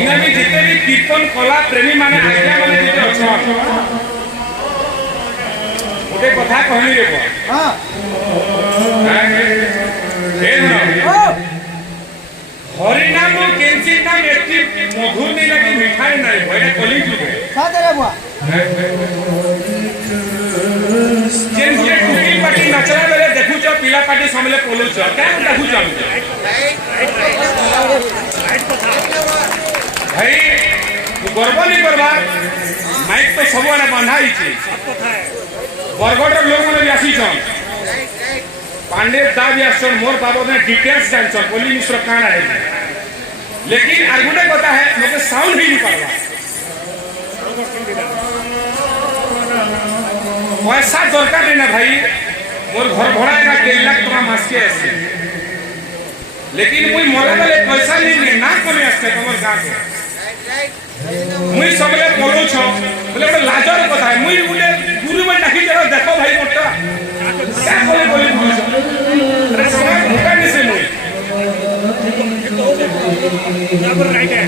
इना भी जिते भी कीर्तन कला प्रेमी माने आज्ञा माने जिते अछन गोटे कथा कहली रे हां हरि नाम केंची नाम एति मधुर नहीं लगी मिठाई नहीं भइले कली जुगे सादे रे बुआ जेन गुटे टुकी पाटी नचरा बेले देखु छ पिला पाटी समले पोलु छ क्या देखु छ भाई गर्व नहीं करबा माइक तो सब आने बंधा ही छी बरगड़ लोग माने भी आसी छ पांडे दा भी आसन मोर बाबा ने डिटेल्स जान छ बोली मिश्र काना है लेकिन आर गुटे कथा है मते साउंड ही नहीं पावा पैसा दरकार नहीं ना भाई मोर घर भड़ा है 1.5 लाख टका मास के आसे लेकिन मुई मोला बेले पैसा नहीं ना कमे आसे तमर गांव के मुई सबले बोलू छ बोले बड़ा लाजर कथा है मुई गुटे गुरु में डाकी जरा देखो भाई मोटा क्या बोले बोले बोलू छ अरे समय भूखा नहीं से मुई यहाँ राइट है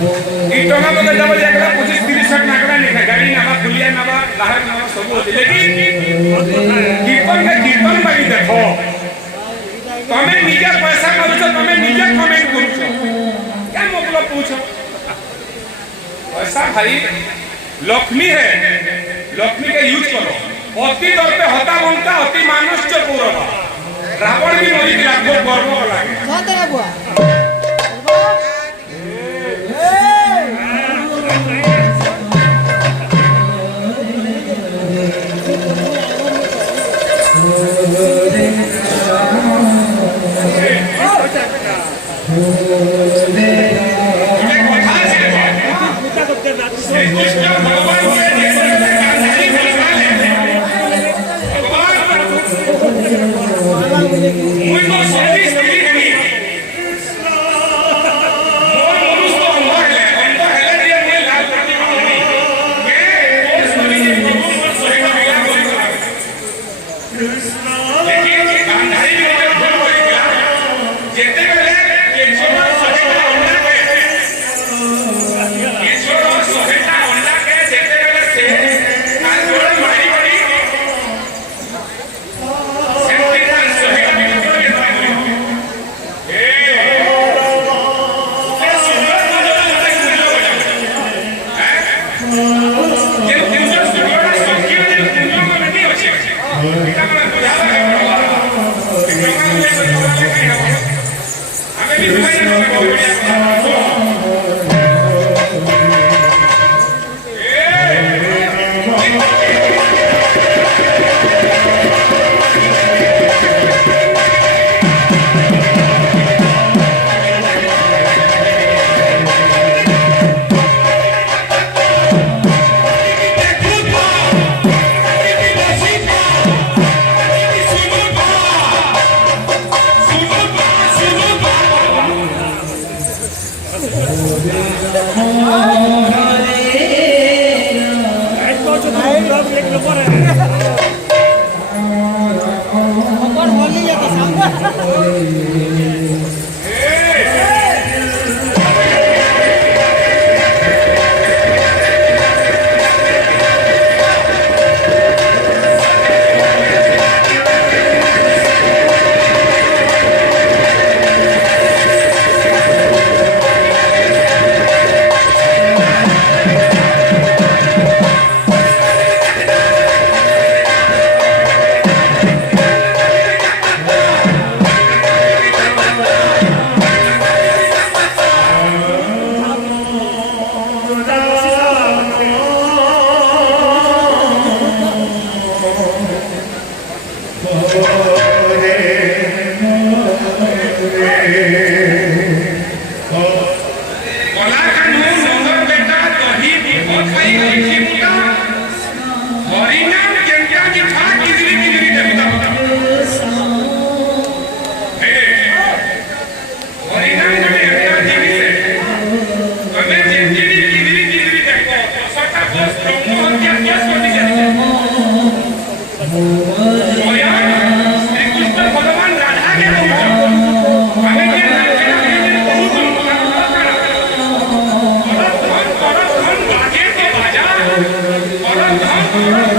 ई टका मते जब एकला 25-30 लाख नाकड़ा नहीं गाड़ी नामा खुलिया नामा लाहर नामा सब होती लेकिन कीर्तन बाकी देखो तमे निजे पैसा करू छ तमे निजे कमेंट करू छ क्या मतलब पूछो पैसा भाई लक्ष्मी है लक्ष्मी के यूज करो अति दर्पे हता बंता अति मानुष्य पूरवा रावण भी मरी दिला बहुत गर्व लागे साथे रे बुआ Hare